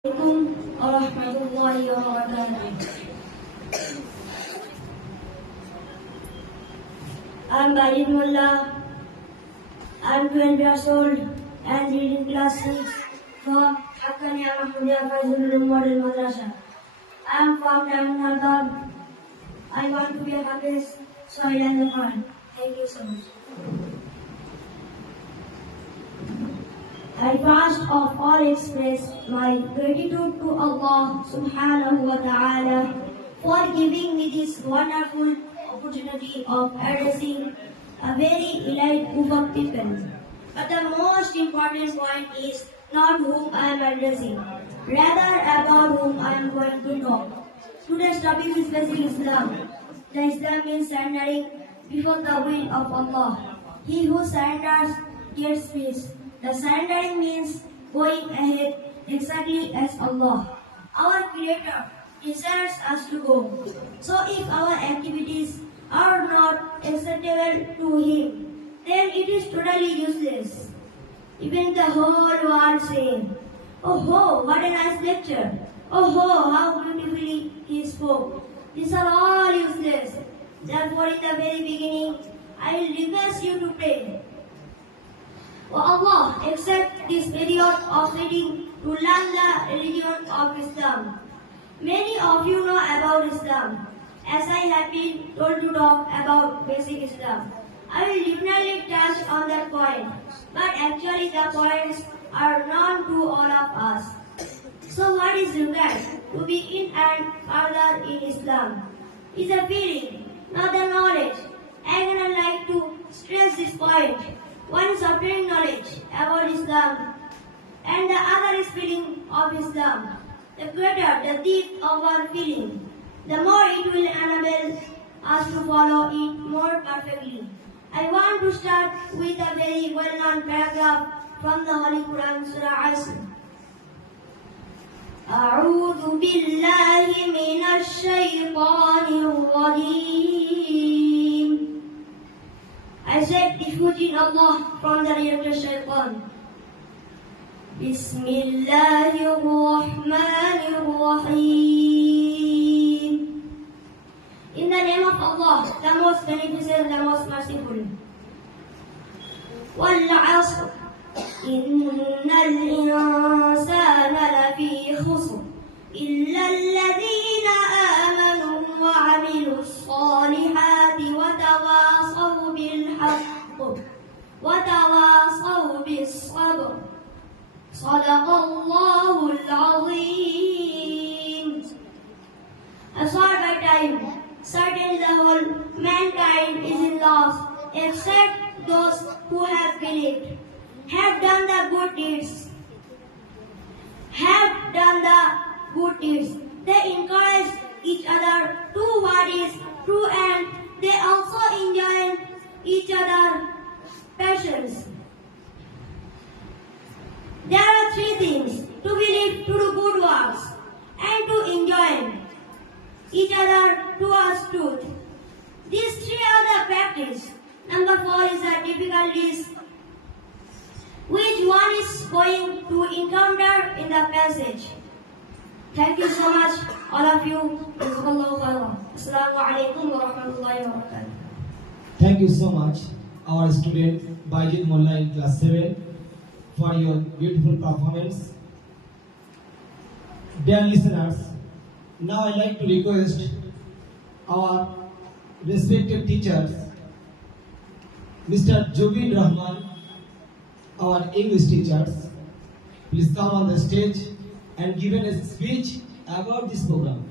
Assalamualaikum warahmatullahi wabarakatuh. I'm Bajid Mullah. I'm 12 years old and reading class 6 from Haqqaniya Mahmudiyya Fazlul Model Madrasa. I'm from Tamil. I want to be a Hafiz, so I learn the Quran. Thank you so much. I first of all express my gratitude to Allah subhanahu wa ta'ala for giving me this wonderful opportunity of addressing a very elite group of people. But the most important point is not whom I am addressing, rather about whom I am going to talk. Today's topic is basic Islam. The Islam means surrendering before the will of Allah. He who surrenders gets peace. The surrendering means going ahead exactly as Allah, our Creator, desires us to go. So if our activities are not acceptable to Him, then it is totally useless. Even the whole world says, "Oh ho, what a nice lecture! Oh ho, how beautifully he spoke." These are all useless. Therefore, in the very beginning, I will request you to pray. Oh Allah, accept this period of reading to learn the religion of Islam. Many of you know about Islam, as I have been told to talk about basic Islam. I will definitely touch on that point, but actually the points are known to all of us. So what is required to be in and further in Islam is a feeling, not the knowledge. I would like to stress this point. One is obtaining knowledge about Islam, and the other is feeling of Islam. The greater the depth of our feeling, the more it will enable us to follow it more perfectly. I want to start with a very well-known paragraph from the Holy Quran, Surah Asr. أعوذ بالله من الشيطان الرجيم. I said refuge in Allah from the reactor shaitan. Bismillahirrahmanirrahim. In the name of Allah, the most beneficent, the most merciful. وَالْعَصْرِ إِنَّ الْإِنسَانَ لَفِي خُسْرٍ إِلَّا الَّذِينَ آمَنُوا وَعَمِلُوا الصَّالِحَاتِ وَتَوَاصَوْا بالحق وتواصوا بالصبر صدق الله العظيم. A short by time, certainly the whole mankind is in loss, except those who have believed, have done the good deeds, They encourage each other to what is true, and they also enjoy each other passions. There are three things: to believe, to do good works, and to enjoy each other towards truth. These three are the practice. Number 4 is the difficulties which one is going to encounter in the passage. Thank you so much, all of you. Assalamualaikum warahmatullahi wabarakatuh. Thank you so much, our student Bajid Mullah in class 7, for your beautiful performance. Dear listeners, now I like to request our respected teachers, Mr. Jubin Rahman, our English teachers, please come on the stage and give a speech about this program.